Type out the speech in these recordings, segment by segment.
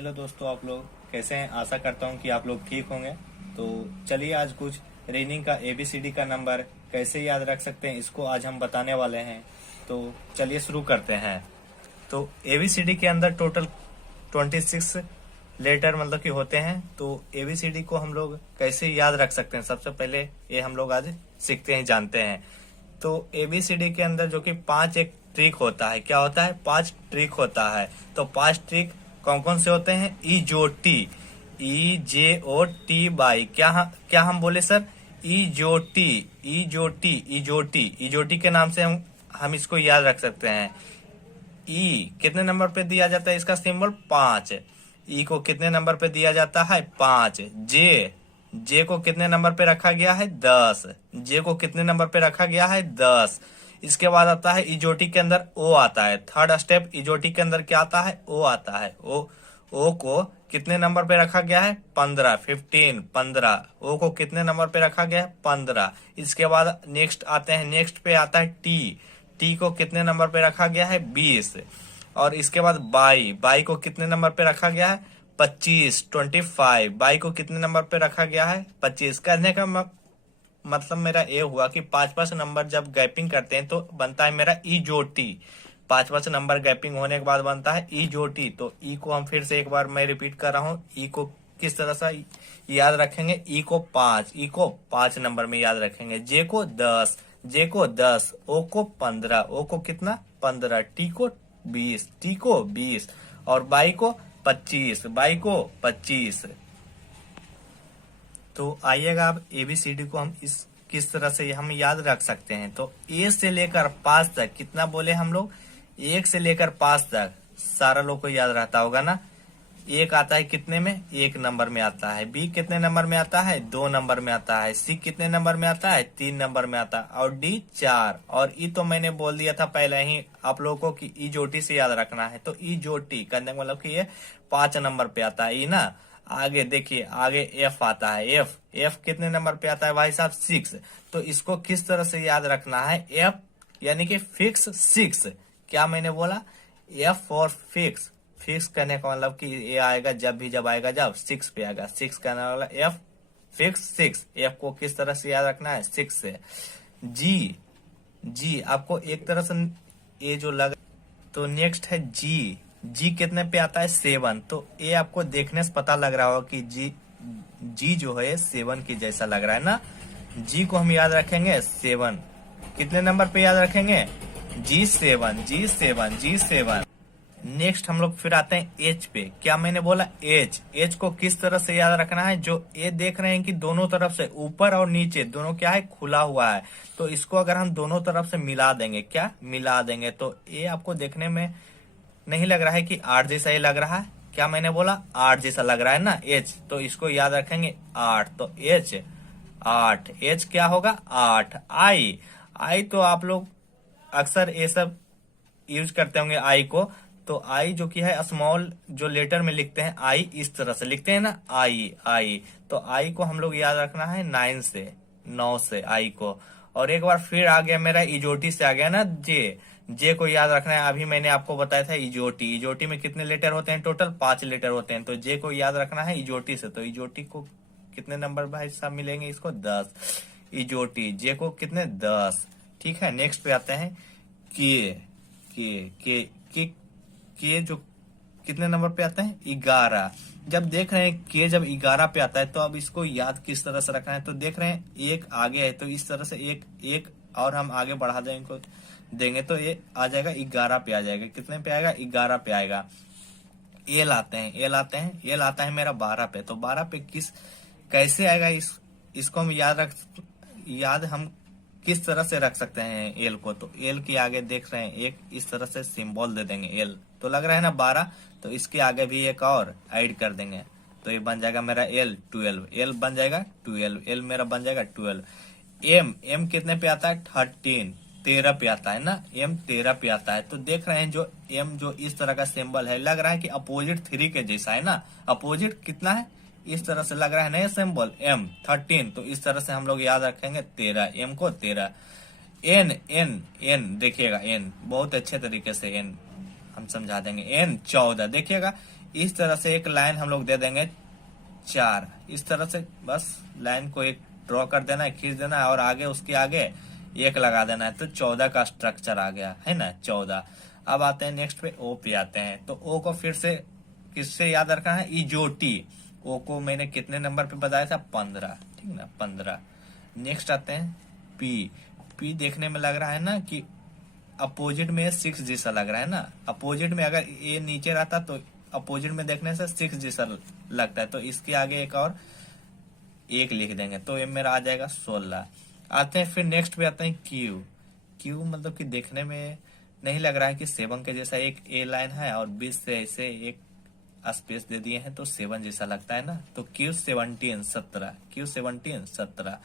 Hello दोस्तों, आप लोग कैसे हैं? आशा करता हूं कि आप लोग ठीक होंगे। तो चलिए आज कुछ रीडिंग का एबीसीडी का नंबर कैसे याद रख सकते हैं इसको आज हम बताने वाले हैं। तो चलिए शुरू करते हैं। तो एबीसीडी के अंदर टोटल 26 लेटर मतलब कि होते हैं। तो एबीसीडी को हम लोग कैसे याद रख सकते हैं, सबसे पहले ये हम लोग आज सीखते हैं, जानते हैं। तो एबीसीडी के अंदर जो कि 5 एक ट्रिक होता है। क्या होता है? 5 ट्रिक होता है। तो 5 ट्रिक कौन कौन से होते हैं? ई जे ओ टी बाई क्या हम बोले सर? इजोटी के नाम से हम इसको याद रख सकते हैं। ई कितने नंबर पे दिया जाता है? इसका सिंबल 5। ई को कितने नंबर पे दिया जाता है? 5। जे को कितने नंबर पे रखा गया है? 10। जे को कितने नंबर पे रखा गया है? 10। इसके बाद आता है इजोटी के अंदर ओ आता है। थर्ड स्टेप इजोटी के अंदर क्या आता है? ओ आता है। ओ को कितने नंबर पे रखा गया है? 15। 15। ओ को कितने नंबर पे रखा गया है? 15। इसके बाद नेक्स्ट आते हैं, नेक्स्ट पे आता है टी को कितने नंबर पे रखा गया है? 20। और इसके बाद बाई को कितने नंबर पे रखा गया है? 25। 25। बाई को कितने नंबर पे रखा गया है? 25। कहने का मतलब मेरा ये हुआ कि 5 नंबर जब गैपिंग करते हैं तो बनता है मेरा इजोटी। 5 नंबर गैपिंग होने के बाद बनता है इजोटी। तो ई को हम फिर से एक बार मैं रिपीट कर रहा हूँ। ई को किस तरह से याद रखेंगे? ई को 5 नंबर में याद रखेंगे। जे को 10। ओ को 15। ओ को कितना? 15। टी को 20। और बाई को 25। तो आइएगा अब एबीसीडी को हम इस किस तरह से हम याद रख सकते हैं। तो ए से लेकर 5 तक कितना बोले हम लोग? 1 से लेकर 5 तक सारा लोग को याद रहता होगा ना। एक आता है कितने में? 1 नंबर में आता है। बी कितने नंबर में आता है? 2 नंबर में आता है। सी कितने नंबर में आता है? 3 नंबर में आता है। और डी 4। और ई तो मैंने बोल दिया था पहले ही आप लोगों को कि इजोटी से याद रखना है। तो इजोटी करने का मतलब कि ये 5 नंबर पे आता है। ई ना आगे देखिए, आगे एफ आता है। एफ कितने नंबर पे आता है भाई साहब? 6। तो इसको किस तरह से याद रखना है? एफ यानी कि फिक्स 6। क्या मैंने बोला? एफ और फिक्स करने का मतलब कि ये आएगा जब आएगा जब 6 पे आएगा। 6 करने वाला एफ फिक्स 6। एफ को किस तरह से याद रखना है? 6 से। जी आपको एक तरह से ये जो लगा। तो नेक्स्ट है जी कितने पे आता है? 7। तो ये आपको देखने से पता लग रहा होगा कि जी जो है 7 की जैसा लग रहा है ना। जी को हम याद रखेंगे 7। कितने नंबर पे याद रखेंगे? जी7। नेक्स्ट हम लोग फिर आते हैं एच पे। क्या मैंने बोला? एच को किस तरह से याद रखना है? जो ये देख रहे हैं कि दोनों तरफ से ऊपर और नीचे दोनों क्या है? खुला हुआ है। तो इसको अगर हम दोनों तरफ से मिला देंगे, क्या मिला देंगे, तो ये आपको देखने में नहीं लग रहा है कि 8 जैसा ही लग रहा है? क्या मैंने बोला? 8 जैसा लग रहा है ना एच। तो इसको याद रखेंगे 8। तो एच 8। एच क्या होगा? 8। आई तो आप लोग अक्सर ये सब यूज करते होंगे आई को। तो आई जो कि है स्मॉल जो लेटर में लिखते हैं, आई इस तरह से लिखते हैं ना, आई। तो आई को हम लोग याद रखना है 9 से आई को। और एक बार फिर आ गया मेरा इजोटी से आ गया ना जे को याद रखना है। अभी मैंने आपको बताया था इजोटी में कितने लेटर होते हैं? टोटल 5 लेटर होते हैं। तो जे को याद रखना है इजोटी से। तो इजोटी को कितने नंबर भाई साहब मिलेंगे? इसको 10। इजोटी जे को कितने? 10। ठीक है, नेक्स्ट पे आते हैं के जो कितने नंबर पे आता है? 11। जब देख रहे हैं के जब 11 पे आता है तो अब इसको याद किस तरह से रखना है? तो देख रहे हैं एक आगे है, तो इस तरह से एक और हम आगे बढ़ा देंगे तो ये आ जाएगा 11 पे आ जाएगा। कितने पे आएगा? 11 पे आएगा। एल आता है मेरा 12 पे। तो 12 पे कैसे आएगा? इसको हम याद हम किस तरह से रख सकते हैं एल को? तो एल के आगे देख रहे हैं एक इस तरह से सिंबल दे देंगे एल। तो लग रहा है ना 12। तो इसके आगे भी एक और ऐड कर देंगे तो ये बन जाएगा मेरा एल 12। एल बन जाएगा 12। एल मेरा बन जाएगा 12। एम कितने पे आता है? 13 पे आता है ना। एम 13 पे आता है। तो देख रहे हैं जो एम जो इस तरह का सिंबल है, लग रहा है कि अपोजिट 3 के जैसा है ना। अपोजिट कितना है? इस तरह से लग रहा है ना ये सिंबल एम 13। तो इस तरह से हम लोग याद रखेंगे 13। एम को 13। एन देखिएगा, एन बहुत अच्छे तरीके से एन हम समझा देंगे। एन 14। देखिएगा इस तरह से एक लाइन हम लोग दे देंगे 4, इस तरह से बस लाइन को एक ड्रॉ कर देना है, खींच देना है और आगे उसके आगे 1 लगा देना है, तो 14 का स्ट्रक्चर आ गया है ना, 14। अब आते हैं नेक्स्ट पे, ओ पे आते हैं। तो ओ को फिर से किससे याद रखना है, इजोटी। ओ को मैंने कितने नंबर पे बताया था, 15, ठीक ना, 15। नेक्स्ट आते हैं पी। पी देखने में लग रहा है ना कि अपोजिट में 6 जैसा लग रहा है ना, अपोजिट में अगर ए नीचे रहता तो अपोजिट में देखने से 6 जैसा लगता है, तो इसके आगे एक और 1 लिख देंगे, तो ये मेरा आ जाएगा 16। आते हैं फिर नेक्स्ट पे आते हैं क्यू। क्यू मतलब कि देखने में नहीं लग रहा है कि 7 के जैसा, एक ए लाइन है और बीच से ऐसे एक स्पेस दे दिए हैं, तो 7 जैसा लगता है ना, तो क्यू 17, 17, क्यू 17, 17।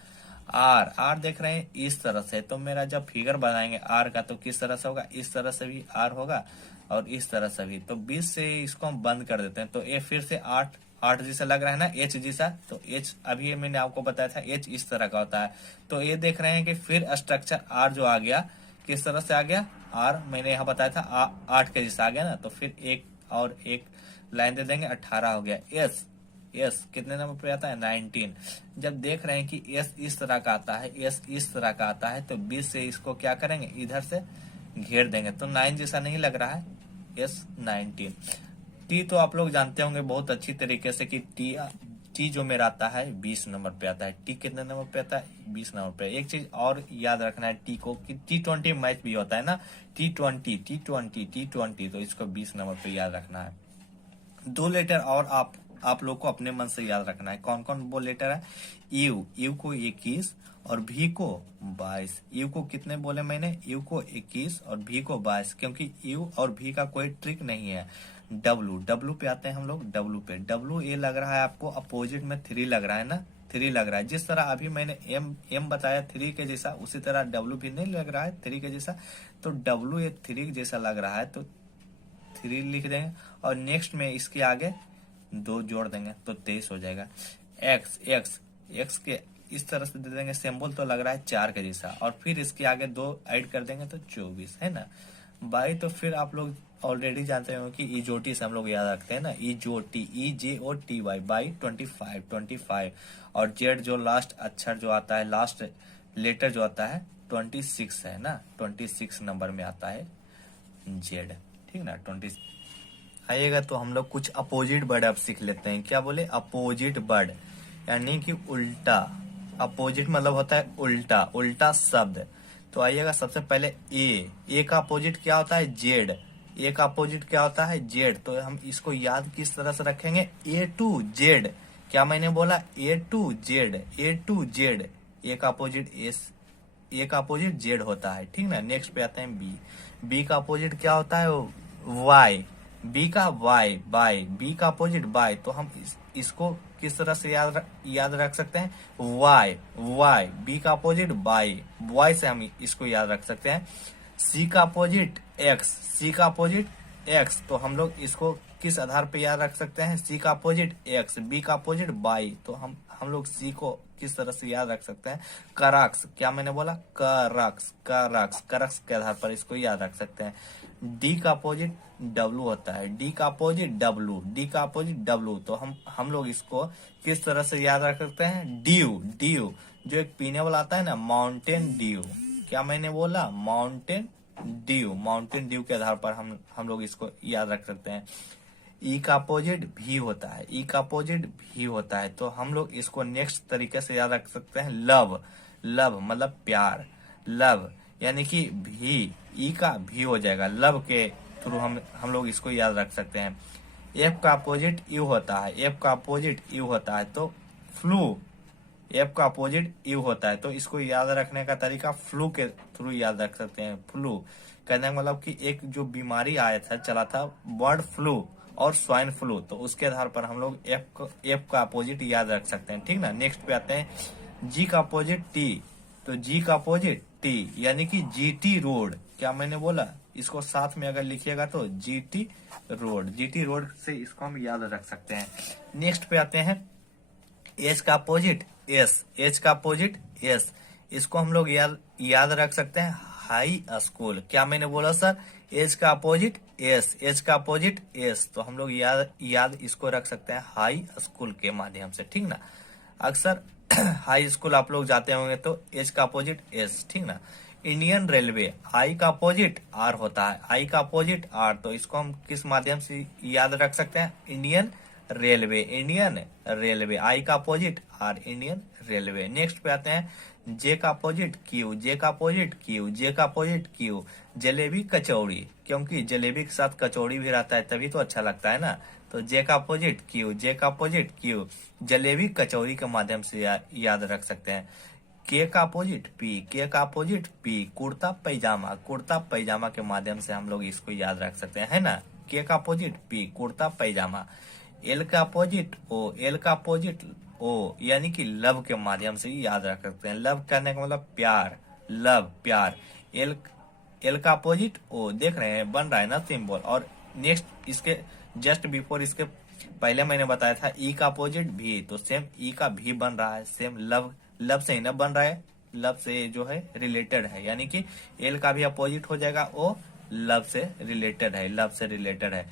आर, आर देख रहे हैं इस तरह से, तो मेरा जब फिगर बनाएंगे आर का तो किस तरह से होगा, इस तरह से भी आर होगा और इस तरह से भी, तो 20 से इसको हम बंद कर देते हैं, तो ये फिर से 8, 8 जैसा लग रहा है ना, एच जैसा, तो एच अभी मैंने आपको बताया था एच इस तरह का होता है, तो ये देख रहे हैं कि फिर स्ट्रक्चर आर जो आ गया किस तरह से आ गया, आर मैंने यहाँ बताया था 8 के जैसा आ गया ना, तो फिर एक और एक लाइन दे देंगे, 18 हो गया। एस, एस कितने नंबर पे आता है, 19। जब देख रहे हैं कि एस इस तरह का आता है, एस इस तरह का आता है, तो 20 से इसको क्या करेंगे, इधर से घेर देंगे, तो 9 जैसा नहीं लग रहा है, एस 19। टी तो आप लोग जानते होंगे बहुत अच्छी तरीके से कि टी जो मेरा आता है 20 नंबर पे आता है। टी कितने नंबर पे आता है, 20 नंबर पे। एक चीज और याद रखना है टी को कि T20 मैच भी होता है ना, T20, तो इसको 20 नंबर पे याद रखना है। 2 लेटर और आप लोग को अपने मन से याद रखना है, कौन कौन वो लेटर है। यू, यू को 21 और भी को 22। यू को कितने बोले मैंने, यू को 21 और भी को 22, क्योंकि यू और भी का कोई ट्रिक नहीं है। डब्लू, डब्लू पे आते हैं हम लोग, डब्लू पे। डब्लू ये लग रहा है आपको अपोजिट में 3 लग रहा है ना, 3 लग रहा है, जिस तरह अभी मैंने एम बताया 3 के जैसा, उसी तरह डब्लू भी नहीं लग रहा है 3 के जैसा, तो डब्लू ये 3 जैसा लग रहा है, तो 3 लिख देंगे और नेक्स्ट में इसके आगे 2 जोड़ देंगे, तो 23 हो जाएगा। एक्स, एक्स, एक्स के इस तरह से दे देंगे, सिंबल तो लग रहा है 4 के जैसा, और फिर इसके आगे 2 ऐड कर देंगे तो 24 है ना। बाई तो फिर आप लोग ऑलरेडी जानते हो कि इजोटी से हम लोग याद रखते हैं ना, इजोटी, EJOTY, बाई 25, 25। और जेड जो लास्ट अक्षर जो आता है, लास्ट लेटर जो आता है 26 है ना, 26 नंबर में आता है जेड, ठीक ना, 20 आइएगा। तो हम लोग कुछ अपोजिट वर्ड अब सीख लेते हैं। क्या बोले, अपोजिट वर्ड यानी कि उल्टा। अपोजिट मतलब होता है उल्टा, उल्टा शब्द। तो आइएगा, सबसे पहले ए का अपोजिट क्या होता है, जेड। ए का अपोजिट क्या होता है, जेड। तो हम इसको याद किस तरह से रखेंगे, ए टू जेड। क्या मैंने बोला, A to Z, A to Z. A का अपोजिट एस, ए का अपोजिट जेड होता है, ठीक ना। नेक्स्ट पे आते हैं बी। बी का अपोजिट क्या होता है, वाई। बी का वाई, बाई। बी का अपोजिट बाई। तो हम इसको किस तरह से याद रख सकते हैं, वाई, वाई। बी का अपोजिट बाई, वाई से हम इसको याद रख सकते हैं। सी का अपोजिट एक्स, सी का अपोजिट एक्स। तो हम लोग इसको किस आधार पे याद रख सकते हैं, सी का अपोजिट एक्स, बी का अपोजिट बाई। तो हम लोग सी को किस तरह से याद रख सकते हैं, करक्स। क्या मैंने बोला, करक्स, करक्स, करक्स के आधार पर इसको याद रख सकते हैं। डी का अपोजिट डब्लू होता है, डी का अपोजिट डब्लू, डी का अपोजिट डब्लू। तो हम लोग इसको किस तरह से याद रख सकते हैं, ड्यू, ड्यू। जो एक पीने वाला आता है ना, माउंटेन ड्यू। क्या मैंने बोला, माउंटेन ड्यू, माउंटेन ड्यू के आधार पर हम लोग इसको याद रख सकते हैं। ई का अपोजिट भी होता है, ई का अपोजिट भी होता है। तो हम लोग इसको नेक्स्ट तरीके से याद रख सकते हैं, लव। लव मतलब प्यार, लव यानी कि भी, ई का भी हो जाएगा, लव के थ्रू हम लोग इसको याद रख सकते हैं। एफ का अपोजिट यू होता है, एफ का अपोजिट यू होता है, तो फ्लू। एफ का अपोजिट यू होता है, तो इसको याद रखने का तरीका फ्लू के थ्रू याद रख सकते हैं। फ्लू कहने का मतलब कि एक जो बीमारी आया था, चला था, बर्ड फ्लू और स्वाइन फ्लू, तो उसके आधार पर हम लोग एफ का अपोजिट याद रख सकते हैं, ठीक ना। नेक्स्ट पे आते हैं जी का अपोजिट टी। तो जी का अपोजिट टी यानी कि जीटी रोड। क्या मैंने बोला, इसको साथ में अगर लिखिएगा तो जीटी रोड, जीटी रोड से इसको हम याद रख सकते हैं। नेक्स्ट पे आते हैं एच का अपोजिट एस, एच का अपोजिट एस। इसको हम लोग याद रख सकते हैं, हाई स्कूल। क्या मैंने बोला सर, एच का अपोजिट एस, एच का अपोजिट एस, तो हम लोग याद इसको रख सकते हैं हाई स्कूल के माध्यम से, ठीक ना। अक्सर हाई स्कूल आप लोग जाते होंगे तो एच का अपोजिट एस, ठीक ना। इंडियन रेलवे, आई का अपोजिट आर होता है, आई का अपोजिट आर, तो इसको हम किस माध्यम से याद रख सकते हैं, इंडियन रेलवे, इंडियन रेलवे, आई का opposite are, Indian railway. Next पे आते हैं जे का अपोजिट क्यू, जे का अपोजिट क्यू, जे का अपोजिट क्यू, जलेबी कचौड़ी, क्योंकि जलेबी के साथ कचौड़ी भी रहता है तभी तो अच्छा लगता है ना। तो जे का अपोजिट क्यू, जे का अपोजिट क्यू, जलेबी कचौड़ी के माध्यम से याद रख सकते हैं। के का अपोजिट पी, के का अपोजिट पी, कुर्ता पैजामा, कुर्ता पैजामा के माध्यम से हम लोग इसको याद रख सकते हैं, है ना। के का अपोजिट पी, कुर्ता पैजामा। एल का अपोजिट ओ, एल का अपोजिट ओ, यानी कि लव के माध्यम से याद रख सकते हैं। लव करने का मतलब प्यार, लव प्यार। एल का अपोजिट ओ, देख रहे हैं बन रहा है ना सिंबल। और नेक्स्ट इसके जस्ट बिफोर इसके पहले मैंने बताया था ई का अपोजिट भी, तो सेम ई का भी बन रहा है, सेम लव से ही ना बन रहा है, लव से जो है रिलेटेड है, यानी कि एल का भी अपोजिट हो जाएगा ओ, लव से रिलेटेड है, लव से रिलेटेड है।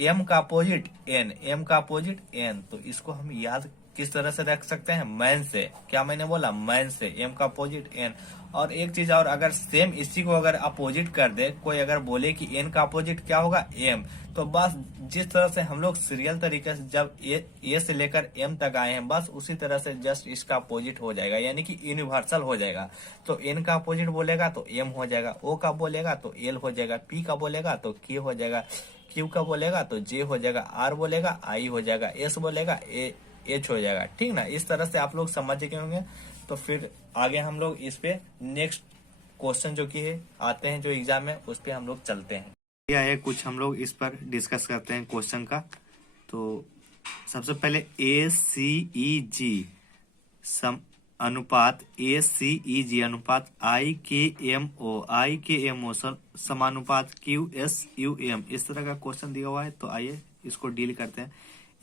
एम का अपोजिट एन, एम का अपोजिट एन, तो इसको हम याद किस तरह से रख सकते हैं, मैन से। क्या मैंने बोला, मैन से, एम का अपोजिट एन। और एक चीज और, अगर सेम इसी को अगर अपोजिट कर दे, कोई अगर बोले कि एन का अपोजिट क्या होगा, एम, तो बस जिस तरह से हम लोग सीरियल तरीके से जब ए से लेकर एम तक आए हैं, बस उसी तरह से जस्ट इसका अपोजिट हो जाएगा, यानी कि यूनिवर्सल हो जाएगा। तो एन का अपोजिट बोलेगा तो एम हो जाएगा, ओ का बोलेगा तो एल हो जाएगा, पी का बोलेगा तो के हो जाएगा, क्यू का बोलेगा तो जे हो जाएगा, आर बोलेगा आई हो जाएगा, एस बोलेगा एच हो जाएगा, ठीक ना। इस तरह से आप लोग समझ गए होंगे। तो फिर आगे हम लोग इस पे नेक्स्ट क्वेश्चन जो कि है आते हैं जो एग्जाम में, उस पे हम लोग चलते हैं। यह है कुछ हम लोग इस पर डिस्कस करते हैं क्वेश्चन का। तो सबसे पहले ए सी ई जी अनुपात, ए सी ई जी अनुपात आई के एम ओ समानुपात क्यू एस यू एम, इस तरह का क्वेश्चन दिया हुआ है। तो आइए इसको डील करते हैं।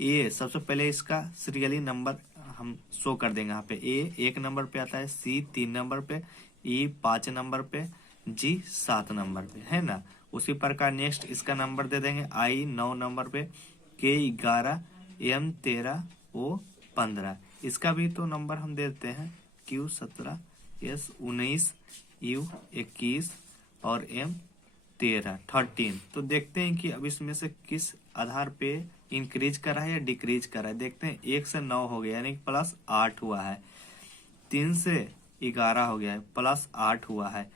ए सबसे पहले इसका सीरियली नंबर हम शो कर देंगे यहाँ पे। ए 1 नंबर पे आता है, सी 3 नंबर पे, ई 5 नंबर पे, जी 7 नंबर पे, है ना। उसी प्रकार नेक्स्ट इसका नंबर दे देंगे, आई 9 नंबर पे, के 11, एम 13, ओ 15। इसका भी तो नंबर हम दे देते हैं, क्यू 17, एस 19, यू 21 और एम 13। तो देखते हैं कि अब इसमें से किस आधार पे इंक्रीज करा है या डिक्रीज करा है। देखते हैं 1 से 9 हो गया यानी प्लस 8 हुआ है, 3 से 11 हो गया है प्लस 8 हुआ है,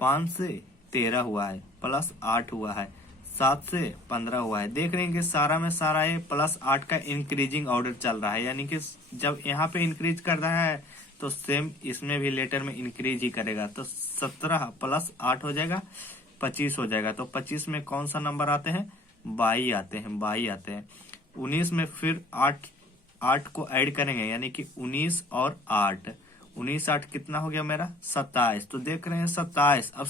5 से 13 हुआ है प्लस 8 हुआ है, 7 से 15 हुआ है। देख रहे हैं कि सारा में सारा ये प्लस 8 का इंक्रीजिंग ऑर्डर चल रहा है, यानी कि जब यहाँ पे इंक्रीज कर रहा है तो सेम इसमें भी लेटर में इंक्रीज ही करेगा। तो 17 प्लस 8 हो जाएगा 25 हो जाएगा। तो 25 में कौन सा नंबर आते हैं, 22 आते हैं, 22 आते हैं। 19 में फिर 8 को ऐड करेंगे, यानी कि 19 और 8, 19 8 कितना हो गया मेरा 27। तो देख रहे हैं 27। अब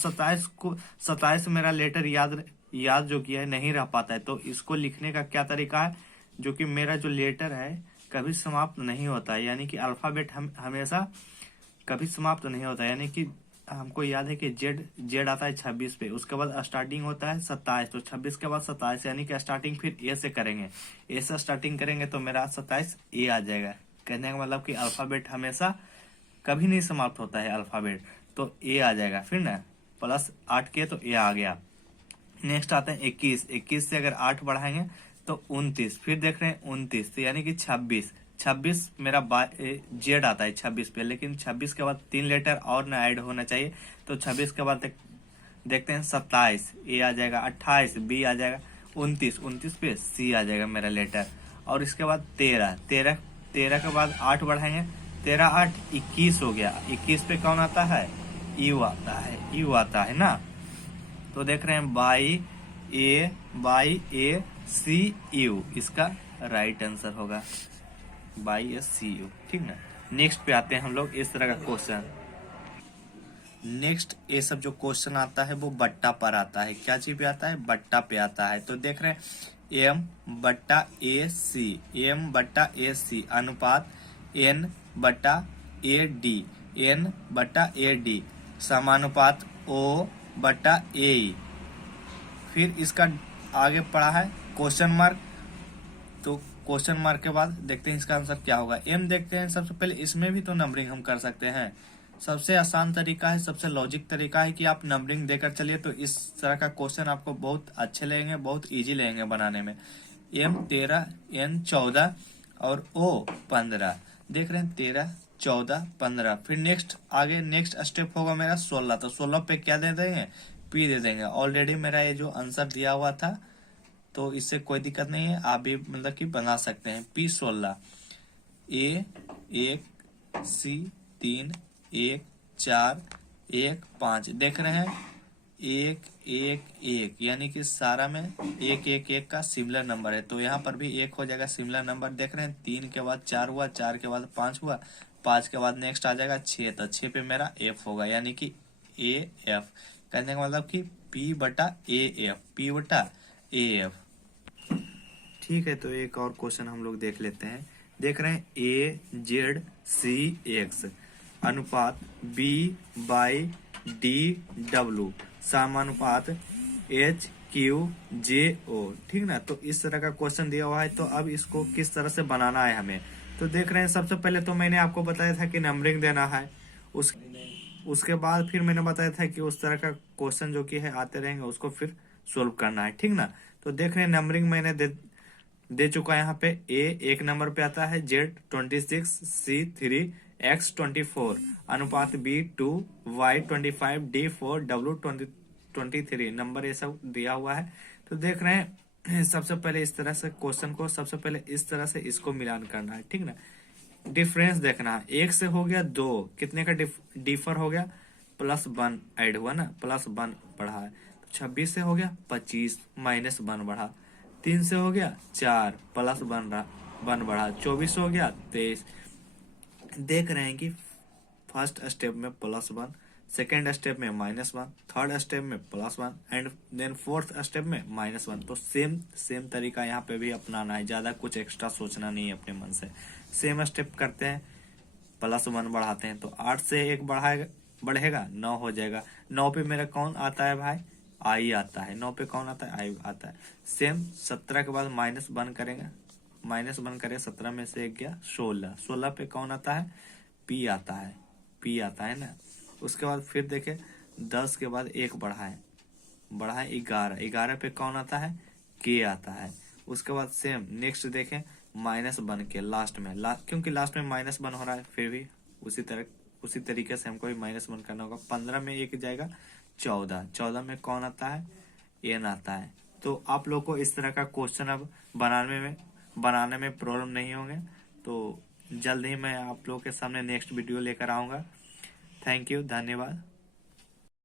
27 मेरा लेटर याद जो किया है नहीं रह पाता है, तो इसको लिखने का क्या तरीका है, जो कि मेरा जो लेटर है कभी समाप्त नहीं होता है, यानी कि अल्फाबेट हमेशा कभी समाप्त नहीं होता है। यानी कि हमको याद है कि जेड आता है 26 पे, उसके बाद स्टार्टिंग होता है 27, तो 26 के बाद 27, यानी कि स्टार्टिंग फिर ए से करेंगे, ए से स्टार्टिंग करेंगे तो मेरा 27 ए आ जाएगा। कहने का मतलब कि अल्फाबेट हमेशा कभी नहीं समाप्त होता है अल्फाबेट, तो ए आ जाएगा फिर ना, प्लस 8 के तो ए आ गया। नेक्स्ट आते हैं 21 से अगर 8 बढ़ाएंगे तो 29, फिर देख रहे हैं 29, तो यानी कि 26 मेरा जेड आता है 26 पे, लेकिन 26 के बाद 3 लेटर और ना ऐड होना चाहिए, तो 26 के बाद देखते हैं 27 ए आ जाएगा, 28 बी आ जाएगा, 29 पे सी आ जाएगा मेरा लेटर। और इसके बाद 13 के बाद 8 बढ़ाएंगे, 13 8 21 हो गया, 21 पे कौन आता है, यू आता है ना। तो देख रहे हैं बाई ए सी यू, इसका राइट आंसर होगा बाई ए सी यू, ठीक ना। नेक्स्ट पे आते हैं हम लोग इस तरह का क्वेश्चन। नेक्स्ट ये सब जो क्वेश्चन आता है वो बट्टा पर आता है। क्या चीज पे आता है, बट्टा पे आता है। तो देख रहे हैं एम बट्टा ए सी अनुपात एन बट्टा ए डी समानुपात ओ बट्टा ए, फिर इसका आगे पड़ा है क्वेश्चन मार्क, तो क्वेश्चन मार्क के बाद देखते हैं इसका आंसर क्या होगा। एम देखते हैं सबसे पहले, इसमें भी तो नंबरिंग हम कर सकते हैं। सबसे आसान तरीका है, सबसे लॉजिक तरीका है कि आप नंबरिंग देकर चलिए, तो इस तरह का क्वेश्चन आपको बहुत अच्छे लगेंगे, बहुत इजी लगेंगे बनाने में। एम 13, एन 14 और ओ 15, देख रहे हैं 13, 14, 15। फिर नेक्स्ट आगे नेक्स्ट स्टेप होगा मेरा 16, तो 16 पे क्या दे देंगे, पी दे देंगे। ऑलरेडी मेरा ये जो आंसर दिया हुआ था, तो इससे कोई दिक्कत नहीं है, आप भी मतलब कि बना सकते हैं। पी 16, ए 1, सी 3, 1 4, 1 5, देख रहे हैं 1 1 1, यानी कि सारा में 1 1 1 का सिमिलर नंबर है, तो यहाँ पर भी 1 हो जाएगा सिमिलर नंबर। देख रहे हैं 3 के बाद 4 हुआ, 4 के बाद 5 हुआ, 5 के बाद नेक्स्ट आ जाएगा 6, तो 6 पे मेरा एफ होगा, यानी कि ए एफ। कहने का मतलब कि पी बटा ए एफ, पी बटा ए एफ। ठीक है, तो एक और क्वेश्चन हम लोग देख लेते हैं। देख रहे हैं ए जेड सी एक्स अनुपात बी बाई डी डब्ल्यू समानुपात एच क्यू जे ओ, ठीक ना। तो इस तरह का क्वेश्चन दिया हुआ है, तो अब इसको किस तरह से बनाना है हमें। तो देख रहे हैं सबसे पहले तो मैंने आपको बताया था कि नंबरिंग देना है, उसके बाद फिर मैंने बताया था कि उस तरह का क्वेश्चन जो कि है आते रहेंगे उसको फिर सोल्व करना है, ठीक ना। तो देख रहे हैं नंबरिंग मैंने दे चुका है। यहाँ पे ए 1 नंबर पे आता है, जेड 26, सी 3, एक्स 24, अनुपात B 2, Y 25, D 4, W 23 number ये सब दिया हुआ है। तो देख रहे हैं सबसे पहले इस तरह से क्वेश्चन को, सबसे पहले इस तरह से इसको मिलान करना है, ठीक ना। डिफरेंस देखना है, 1 से हो गया 2, कितने का डिफर हो गया, +1 ऐड हुआ ना, +1 बढ़ा है। तो 26 से हो गया 25, -1 बढ़ा। 3 से हो गया 4, +1 बढ़ा। 24 हो गया 23। देख रहे हैं कि फर्स्ट स्टेप में +1, सेकेंड स्टेप में -1, थर्ड स्टेप में +1 एंड देन फोर्थ स्टेप में -1। तो सेम तरीका यहाँ पे भी अपनाना है, ज्यादा कुछ एक्स्ट्रा सोचना नहीं है अपने मन से। सेम स्टेप करते हैं, +1 बढ़ाते हैं, तो 8 से 1 बढ़ेगा 9 हो जाएगा। 9 पे मेरा कौन आता है भाई, आई आता है। 9 पे कौन आता है, आई आता है। सेम 17 के बाद -1 करेंगे, -1 करें, 17 में से 1 गया 16। 16 पे कौन आता है, पी आता है, पी आता है ना। उसके बाद फिर देखे 10 के बाद 1 बढ़ा है 11। 11 पे कौन आता है, के आता है। उसके बाद सेम नेक्स्ट देखें -1 के लास्ट में, क्योंकि लास्ट में -1 हो रहा है, फिर भी उसी तरीके से हमको भी -1 करना होगा। 15 में 1 जाएगा 14, 14 में कौन आता है, एन आता है। तो आप लोग को इस तरह का क्वेश्चन अब बनाने में प्रॉब्लम नहीं होंगे। तो जल्द ही मैं आप लोग के सामने नेक्स्ट वीडियो लेकर आऊंगा। थैंक यू, धन्यवाद।